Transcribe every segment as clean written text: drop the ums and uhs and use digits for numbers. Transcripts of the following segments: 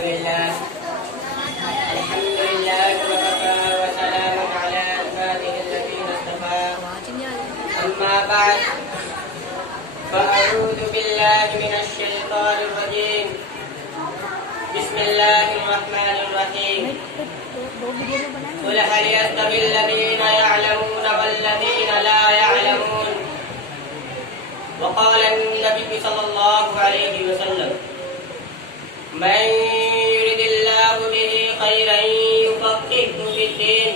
لله الحمد لله وكفى وسلام على عباده الذين اصطفى أما بعد فأعوذ بالله من الشيطان الرجيم بسم الله الرحمن الرحيم قل هل يستوي الذين يعلمون والذين لا يعلمون وقال النبي صلى الله عليه وسلم من يرد الله به خيرا يفقهه في الدين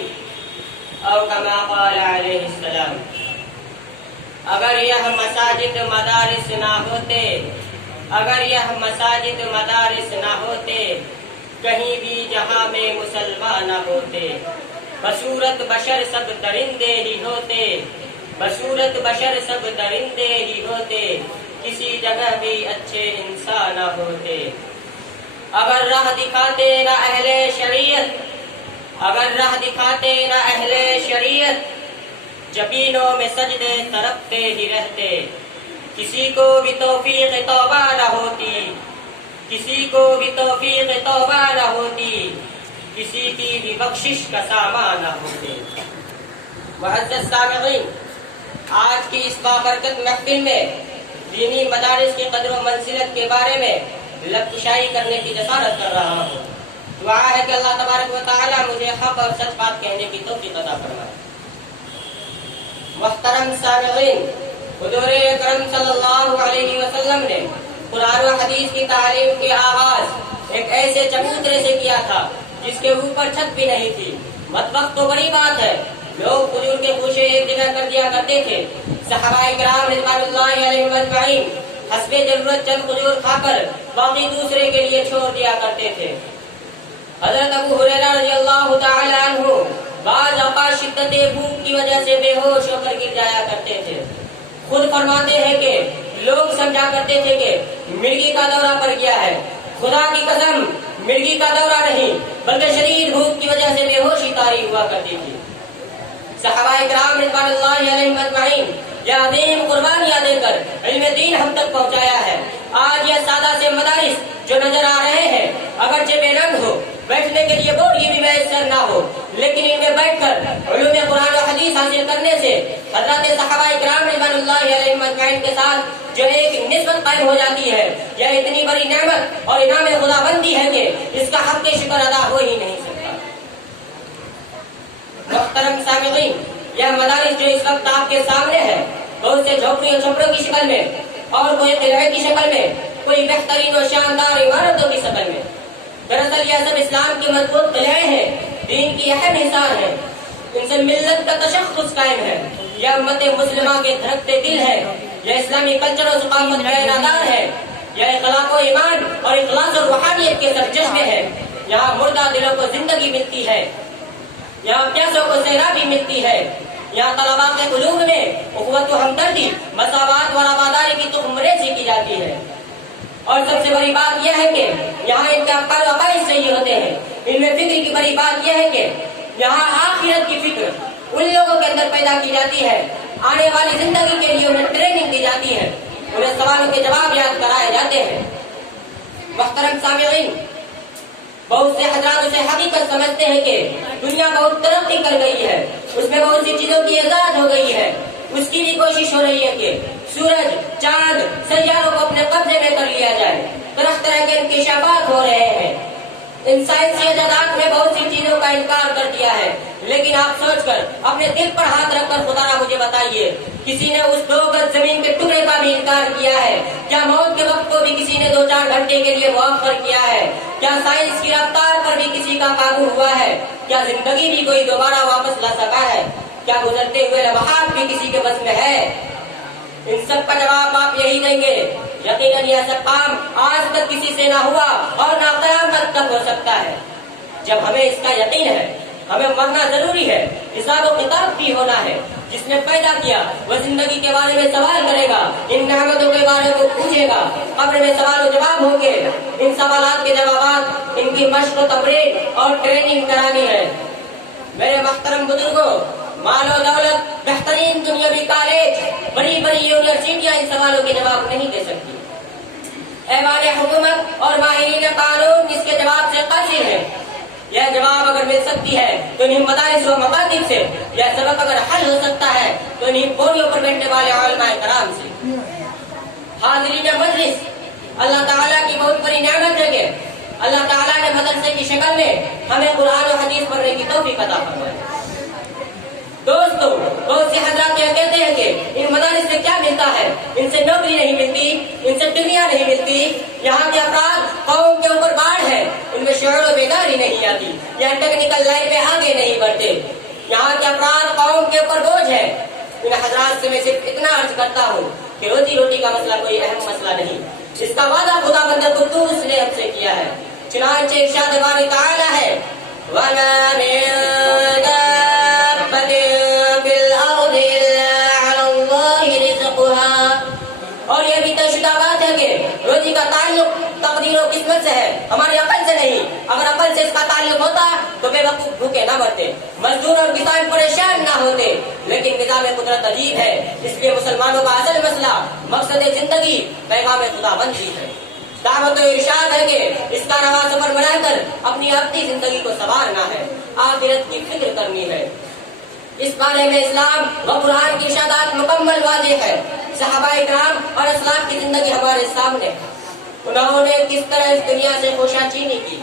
او كما قال عليه السلام. اگر یہ مساجد مدارس نہ ہوتے نہ ہوتے کہیں بھی جہاں میں مسلمان نہ ہوتے بصورت بشر سب درندے ہی ہوتے کسی جگہ بھی اچھے انسان نہ ہوتے. اگر راہ دکھاتے نہ اہل شریعت جبینوں میں سجدے تڑپتے ہی رہتے. کسی کو بھی توفیق توبہ نہ ہوتی کسی کی بھی بخشش کا سامان نہ ہوتے. معزز سامعین، آج کی اس بابرکت محفل میں دینی مدارس کی قدر و منزلت کے بارے میں لفظ کرنے کی جسارت کر رہا ہوں. دعا ہے کہ اللہ تبارک و تعالی مجھے حق اور سچ بات کہنے کی توفیق عطا فرمائے. محترم سامعین، حضور اکرم صلی اللہ علیہ وسلم نے قرآن و حدیث کی تعلیم کی آغاز ایک ایسے چبوترے سے کیا تھا جس کے اوپر چھت بھی نہیں تھی. مطبخ تو بڑی بات ہے، لوگ کھجور کے خوشے ایک جگہ کر دیا کرتے تھے. صحابہ کرام رضوان اللہ علیہم اجمعین حسب ضرورت چند کھجور کھا کر باقی دوسرے کے لیے چھوڑ دیا کرتے تھے. حضرت ابو ہریرہ رضی اللہ تعالی عنہ بعض اوقات شدت بھوک کی وجہ سے بے ہوش ہو کر گر جایا کرتے تھے. خود فرماتے ہیں کہ لوگ سمجھا کرتے تھے کہ مرغی کا دورہ پڑ گیا ہے. خدا کی قسم، مرغی کا دورہ نہیں بلکہ شدید بھوک کی وجہ سے بے ہوشی طاری ہوا کرتی تھی. صحابہ کرام رضوان اللہ علیہم اجمعین یہ عظیم قربانیاں دے کر علم دین ہم تک پہنچایا ہے. آج یہ سادہ سے مدارس جو نظر آ رہے ہیں اگرچہ بے رنگ ہو، بیٹھنے کے لیے بوری بھی میسر نہ ہو، لیکن ان میں بیٹھ کر علوم قرآن و حدیث حاصل کرنے سے حضرات صحابہ کرام رضوان اللہ علیہم اجمعین کے ساتھ جو ایک نسبت قائم ہو جاتی ہے، یہ اتنی بڑی نعمت اور انعام خدا بندی ہے کہ اس کا حق شکر ادا ہو ہی نہیں سکتا. محترم سامعین، یہ مدارس جو اس وقت آپ کے سامنے ہے بہت سے جھوپڑیوں چھپڑوں کی شکل میں اور کوئی قلعے کی شکل میں، کوئی بہترین و شاندار عمارتوں کی شکل میں. دراصل یہ سب اسلام کی مضبوط قلعے ہیں، دین کی اہم حصار ہے. ان سے ملت کا تشخص قائم ہے. یہ امت مسلمہ کے دھڑکتے دل ہے. یہ اسلامی کلچر و ثقافت کا ارادار ہے. یہ اخلاق و ایمان اور اخلاص و روحانیت کے سرچشمے ہے. یہاں مردہ دلوں کو زندگی ملتی ہے، یہاں پیاسوں کو سیرابی ملتی ہے. یہاں طلباء کے قلوب میں اخوت و ہمدردی، مساوات و رواداری کی تخم ریزی کی جاتی ہے. اور سب سے بڑی بات یہ ہے کہ یہاں ان کے افکار و عقائد صحیح ہوتے ہیں. ان میں فکر کی بڑی بات یہ ہے کہ یہاں آخرت کی فکر ان لوگوں کے اندر پیدا کی جاتی ہے. آنے والی زندگی کے لیے انہیں ٹریننگ دی جاتی ہے، انہیں سوالوں کے جواب یاد کرائے جاتے ہیں. محترم سامعین، بہت سے حضرات اسے حقیقت سمجھتے ہیں کہ دنیا بہت ترقی کر گئی ہے، اس میں بہت سی چیزوں کی ایجاد ہو گئی ہے. اس کی بھی کوشش ہو رہی ہے کہ سورج، چاند، سیاروں کو اپنے قبضے میں کر لیا جائے. طرح طرح کے انکشافات ہو رہے ہیں. ان سائنسی ایجادات نے بہت سی چیزوں کا انکار کر دیا ہے، لیکن آپ سوچ کر اپنے دل پر ہاتھ رکھ کر خدا را مجھے بتائیے، کسی نے اس 2 گز زمین کے ٹکڑے کا بھی انکار کیا ہے؟ کیا موت کے وقت کو بھی کسی نے 2-4 گھنٹے کے لیے مؤخر کیا ہے؟ کیا سائنس کی رفتار پر بھی کسی کا قابو ہوا ہے؟ کیا زندگی بھی کوئی دوبارہ واپس لا سکا ہے؟ کیا گزرتے ہوئے لمحات بھی کسی کے بس میں ہے؟ ان سب کا جواب آپ یہی دیں گے، یقیناً یہ سب کام آج تک کسی سے نہ ہوا اور نہ قیامت تک ہو سکتا ہے. جب ہمیں اس کا یقین ہے، ہمیں مرنا ضروری ہے، حساب و کتاب بھی ہونا ہے. جس نے پیدا کیا وہ زندگی کے بارے میں سوال کرے گا، ان نعمتوں کے بارے میں پوچھے گا. قبر میں سوال و جواب ہوں گے. ان سوالات کے جوابات ان کی مشق و تفریح اور ٹریننگ کرانی ہے. میرے محترم بزرگوں، مال و دولت، بہترین دنیاوی کالج، بڑی بڑی یونیورسٹیاں ان سوالوں کے جواب نہیں دے سکتی. ایوان حکومت اور ماہرین قانون اس کے جواب سکتی ہے تو انہیں مدارس و مکاتب سے، یا سبق اگر حل ہو سکتا ہے تو انہیں پولیو پر بیٹھنے والے علماء کرام سے۔ حاضرین مجلس، اللہ تعالیٰ کی بہت بڑی نعمت ہے کہ اللہ تعالیٰ نے مدرسے کی شکل میں ہمیں قرآن و حدیث پڑھنے کی توفیق عطا فرمائی۔ دوستو، بہت سے حضرات یہ کہتے ہیں کہ ان مدارس سے کیا ملتا ہے؟ ان سے نوکری نہیں ملتی، ان سے ڈگریاں نہیں ملتی، یہاں کے افراد قوم کے اوپر باڑ ہے، ان میں شعور و بیداری نہیں آتی، یا ٹیکنیکل لائن میں آگے نہیں بڑھتے، یہاں کے افراد قوم کے اوپر بوجھ ہے۔ ان حضرات سے میں صرف اتنا عرض کرتا ہوں کہ روزی روٹی کا مسئلہ کوئی اہم مسئلہ نہیں، اس کا وعدہ خدا بندہ قدوس نے ہم سے کیا ہے۔ چنانچہ ارشاد باری تعالیٰ ہے، وَمَا مِن دَابَّةٍ فِي الْأَرْضِ إِلَّا عَلَى اللَّهِ رِزْقُهَا، اور یہ بھی طے شدہ بات ہے کہ روزی کا تعلق تقدیر و قسمت سے ہے، ہماری عقل سے نہیں۔ اگر عقل سے اس کا تعلق ہوتا تو بے وقوف بھوکے نہ مرتے، مزدور اور کسان پریشان نہ ہوتے، لیکن نظام قدرت عجیب ہے۔ اس لیے مسلمانوں کا اصل مسئلہ مقصد زندگی پیغام خدا بندی ہے، دعوت و ارشاد ہے کہ اس کا رواں سفر بنا کر اپنی اپنی زندگی کو سنوارنا ہے، آخرت کی فکر کرنی ہے۔ اس بارے میں اسلام و قرآن کی ارشادات مکمل واضح ہے۔ صحابہ کرام اور اسلاف کی زندگی ہمارے سامنے، انہوں نے کس طرح اس دنیا سے خوشا چینی کی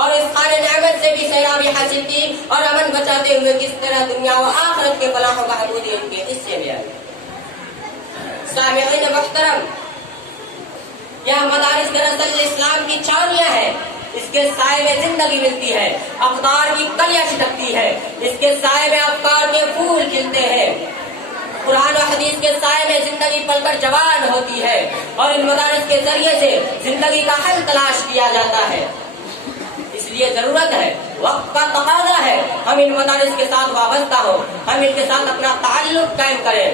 اور اس خالِ نعمت سے بھی سیرابی حاصل کی، اور امن بچاتے ہوئے کس طرح دنیا و آخرت کے فلاح و بہبود ان کے حصے میں آئی۔ سامعین محترم، یہ مدارس دراصل اسلام کی چھاؤنیاں ہیں، اس کے سائے میں زندگی ملتی ہے، اقدار کی کلیاں چھٹکتی ہے، اس کے سائے میں افکار کے پھول کھلتے ہیں، قرآن و حدیث کے سائے میں زندگی پل کر جوان ہوتی ہے، اور ان مدارس کے ذریعے سے زندگی کا حل تلاش کیا جاتا ہے۔ اس لیے ضرورت ہے، وقت کا تقاضا ہے، ہم ان مدارس کے ساتھ وابستہ ہوں، ہم ان کے ساتھ اپنا تعلق قائم کریں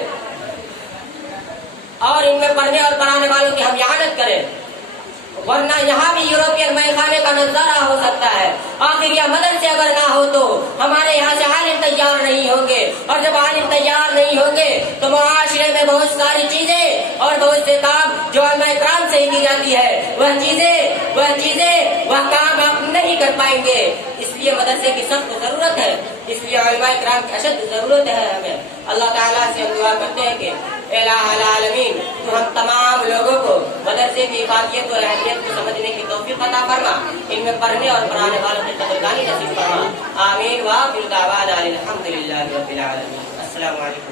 اور ان میں پڑھنے اور پڑھانے والوں کی ہم اعانت کریں، ورنہ یہاں بھی یوروپین مے خانے کا نظارہ ہو سکتا ہے۔ آخر یہ مدرسے اگر نہ ہو تو ہمارے یہاں سے عالم تیار نہیں ہوں گے، اور جب عالم تیار نہیں ہوں گے تو معاشرے میں بہت ساری چیزیں اور بہت سے کام جو علماء کرام سے ہی کی جاتی ہے، وہ کام آپ نہیں کر پائیں گے۔ اس لیے مدرسے کی سخت ضرورت ہے، اس لیے علماء کرام کی اشد ضرورت ہے ہمیں۔ اللہ تعالیٰ سے ہم دعا کرتے ہیں کہ الہ العالمین تو ہم تمام لوگوں کو مدرسے کی افادیت اور اہمیت کو سمجھنے کی توفیق عطا فرما، ان میں پڑھنے اور پڑھانے والوں کی قدردانی نصیب فرما۔ آمین۔ وآخر دعوانا الحمدللہ رب العالمین۔ السلام علیکم۔